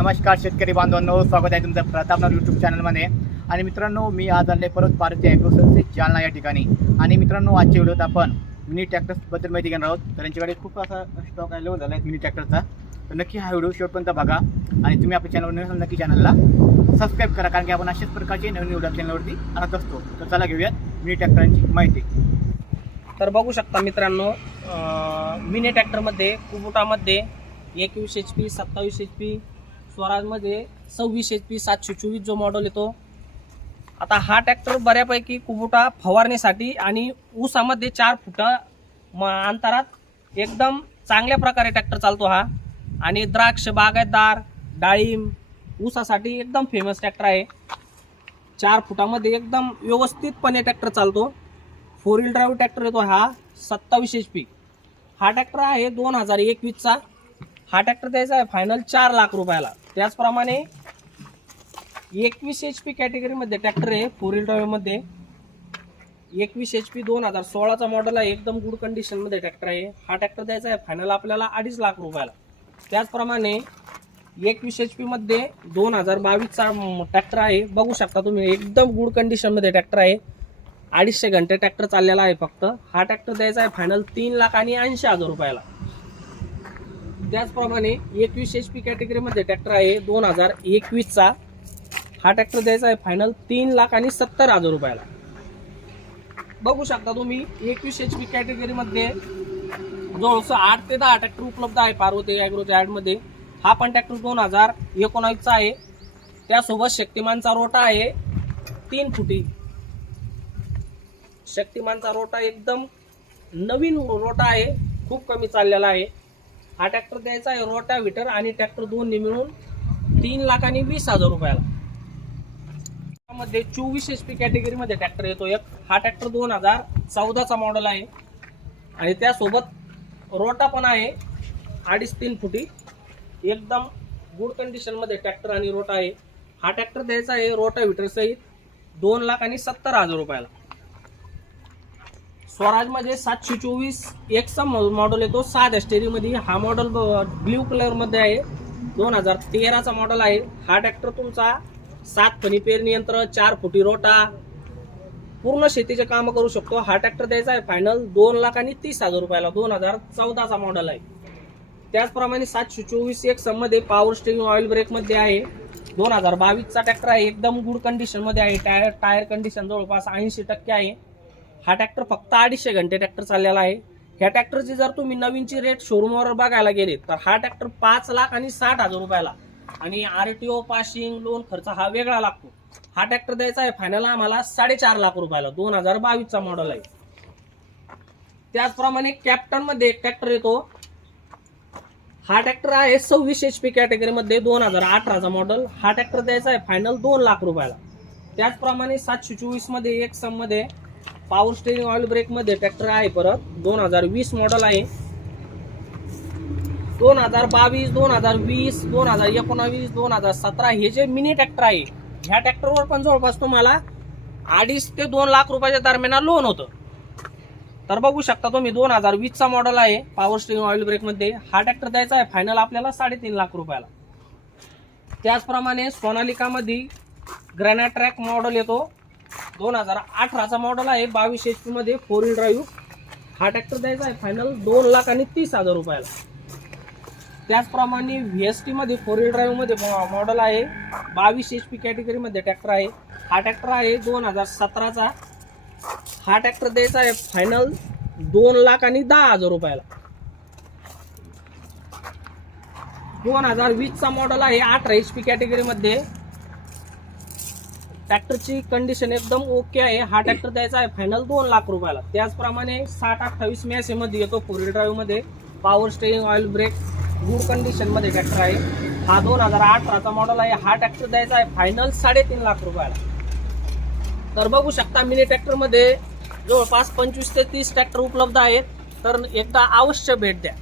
नमस्कार शेतकरी बांधवांनो स्वागत आहे तुमचं प्रतापनाथ यूट्यूब चॅनलमध्ये आणि मित्रांनो मी आज आले परत भारतीय ॲग्रो जालना या ठिकाणी. आणि मित्रांनो आजच्या व्हिडिओत आपण मिनी ट्रॅक्टर्सबद्दल माहिती घेणार आहोत. तर त्यांच्याकडे खूप असा स्टॉक अवेलेबल झाला आहे मिनी ट्रॅक्टरचा तर नक्की हा व्हिडिओ शेवटपर्यंत बघा. आणि तुम्ही आपल्या चॅनलवर नवीन नक्की चॅनलला सबस्क्राईब करा कारण की आपण अशाच प्रकारचे नवीन व्हिडिओ चॅनलवरती आणत असतो. तर चला घेऊयात मिनी ट्रॅक्टरांची माहिती. तर बघू शकता मित्रांनो मिनी ट्रॅक्टरमध्ये कुबुटामध्ये एकवीस एच पी सत्तावीस एच पी स्वराजमध्ये सव्वीस एच पी सातशे चोवीस जो मॉडेल येतो. आता हा ट्रॅक्टर बऱ्यापैकी कुबुटा फवारणीसाठी आणि ऊसामध्ये चार फुटा म अंतरात एकदम चांगल्या प्रकारे ट्रॅक्टर चालतो हा. आणि द्राक्ष बागायतदार डाळिंब ऊसासाठी एकदम फेमस ट्रॅक्टर आहे. चार फुटामध्ये एकदम व्यवस्थितपणे ट्रॅक्टर चालतो. फोर व्हील ड्राईव्ह ट्रॅक्टर येतो हा सत्तावीस एच पी हा ट्रॅक्टर आहे दोन हजार एकवीसचा. हा ट्रॅक्टर द्यायचा आहे फायनल चार लाख रुपयाला. त्याचप्रमाणे एकवीस एच पी कॅटेगरीमध्ये ट्रॅक्टर आहे फोर व्हील ड्राईव्हमध्ये एकवीस एच पी दोन हजार सोळाचा मॉडेल आहे एकदम गुड कंडिशनमध्ये ट्रॅक्टर आहे. हा ट्रॅक्टर द्यायचा आहे फायनल आपल्याला अडीच लाख रुपयाला. त्याचप्रमाणे एकवीस एच पीमध्ये दोन हजार बावीसचा ट्रॅक्टर आहे. बघू शकता तुम्ही एकदम गुड कंडिशनमध्ये ट्रॅक्टर आहे. अडीचशे घंटे ट्रॅक्टर चाललेला आहे फक्त. हा ट्रॅक्टर द्यायचा आहे फायनल तीन लाख आणि ऐंशी हजार रुपयाला. त्याचप्रमाणे एकवीस एच पी कॅटेगरीमध्ये ट्रॅक्टर आहे दोन हजार एकवीसचा. हा ट्रॅक्टर द्यायचा आहे फायनल तीन लाख आणि सत्तर हजार रुपयाला. बघू शकता तुम्ही एकवीस एच पी कॅटेगरीमध्ये जवळजवळ आठ ते दहा ट्रॅक्टर उपलब्ध आहे पार्वती ॲग्रोच्या ॲडमध्ये हा पण ट्रॅक्टर दोन हजार एकोणावीसचा आहे. त्यासोबत शक्तिमानचा रोटा आहे तीन फुटी. शक्तिमानचा रोटा एकदम नवीन रोटा आहे खूप कमी चाललेला आहे. हा ट्रॅक्टर द्यायचा आहे रोटा व्हिटर आणि ट्रॅक्टर दोन्ही मिळून तीन लाख आणि वीस हजार रुपयाला. मध्ये चोवीस एच पी कॅटेगरीमध्ये ट्रॅक्टर येतो एक. हा ट्रॅक्टर दोन हजार चौदाचा मॉडेल आहे. आणि त्यासोबत रोटा पण आहे. अडीच तीन फुटी. एकदम गुड कंडिशनमध्ये ट्रॅक्टर आणि रोटा आहे. हा ट्रॅक्टर द्यायचा आहे रोटा विटर सहित दोन लाख आणि सत्तर हजार रुपयाला. स्वराजमध्ये सातशे चोवीस एकचा मॉडल येतो. साध्या स्टेरीमध्ये हा मॉडल ब्ल्यू कलरमध्ये आहे. दोन हजार तेराचा मॉडल आहे. हा ट्रॅक्टर तुमचा सात फणी पेरणी यंत्र चार फुटी रोटा पूर्ण शेतीचे कामं करू शकतो. हा ट्रॅक्टर द्यायचा आहे फायनल दोन लाख आणि तीस हजार रुपयाला. दोन हजार चौदाचा मॉडल आहे. त्याचप्रमाणे सातशे चोवीस एक सममध्ये पॉवर स्टेरिंग ऑइल ब्रेकमध्ये आहे. दोन हजार बावीसचा ट्रॅक्टर आहे. एकदम गुड कंडिशनमध्ये आहे. टायर टायर कंडिशन जवळपास ऐंशी टक्के आहे. हा ट्रॅक्टर फक्त अडीचशे घंटे ट्रॅक्टर चाललेला आहे. ह्या ट्रॅक्टरची जर तुम्ही नवीनची रेट शोरूमवर बघायला गेले तर हा ट्रॅक्टर पाच लाख आणि साठ हजार रुपयाला. आणि R T O passing loan खर्च हा वेगळा लागतो. हा ट्रॅक्टर द्यायचा आहे फायनल आम्हाला साडेचार लाख रुपयाला दोन हजार बावीसचा मॉडेल आहे. त्याचप्रमाणे कॅप्टनमध्ये एक ट्रॅक्टर येतो. हा ट्रॅक्टर आहे सव्वीस एच पी कॅटेगरीमध्ये दोन हजार अठराचा मॉडेल हा ट्रॅक्टर द्यायचा आहे फायनल दोन लाख रुपयाला. त्याचप्रमाणे सातशे चोवीसमध्ये एक सममध्ये पॉवर स्टेरिंग ऑइल ब्रेकमध्ये ट्रॅक्टर आहे परत. दोन हजार वीस मॉडेल आहे. दोन हजार बावीस दोन हजार वीस दोन हजार एकोणावीस दोन हजार सतरा हे जे मिनी ट्रॅक्टर आहे ह्या ट्रॅक्टरवर पण जवळपास तुम्हाला अडीच ते दोन लाख रुपयाच्या दरम्यान लोन होतं. तर बघू शकता तुम्ही दोन हजार वीसचा मॉडेल आहे पॉवर स्टेरिंग ऑइल ब्रेकमध्ये हा ट्रॅक्टर द्यायचा आहे फायनल आपल्याला साडेतीन लाख रुपयाला. त्याचप्रमाणे सोनालिकामध्ये ग्रॅनाट्रॅक मॉडेल येतो. दोन हजार अठराचा मॉडेल आहे. बावीस एच पी मध्ये फोर व्हील ड्राईव्ह हा ट्रॅक्टर द्यायचा आहे. फायनल दोन लाख आणि तीस हजार रुपयाला. त्याचप्रमाणे व्ही एस टी मध्ये फोर व्हील ड्राईव्हमध्ये मॉडेल आहे. बावीस एच पी कॅटेगरीमध्ये ट्रॅक्टर आहे. हा ट्रॅक्टर आहे दोन हजार सतराचा. हा ट्रॅक्टर द्यायचा आहे फायनल दोन लाख आणि दहा हजार रुपयाला. दोन हजार वीसचा मॉडेल आहे अठरा एच पी कॅटेगरीमध्ये ट्रॅक्टरची कंडिशन एकदम ओके आहे. हा ट्रॅक्टर द्यायचा आहे फायनल दोन लाख रुपयाला. त्याचप्रमाणे साठ अठ्ठावीस मॅसे मध्ये येतो four wheel ड्राईव्हमध्ये. Power steering oil brake good कंडिशनमध्ये ट्रॅक्टर आहे. हा दोन हजार अठराचा मॉडेल आहे. हा ट्रॅक्टर द्यायचा आहे फायनल साडेतीन लाख रुपयाला. तर बघू शकता मिनी ट्रॅक्टरमध्ये जवळपास पंचवीस ते तीस ट्रॅक्टर उपलब्ध आहेत. तर एकदा अवश्य भेट द्या.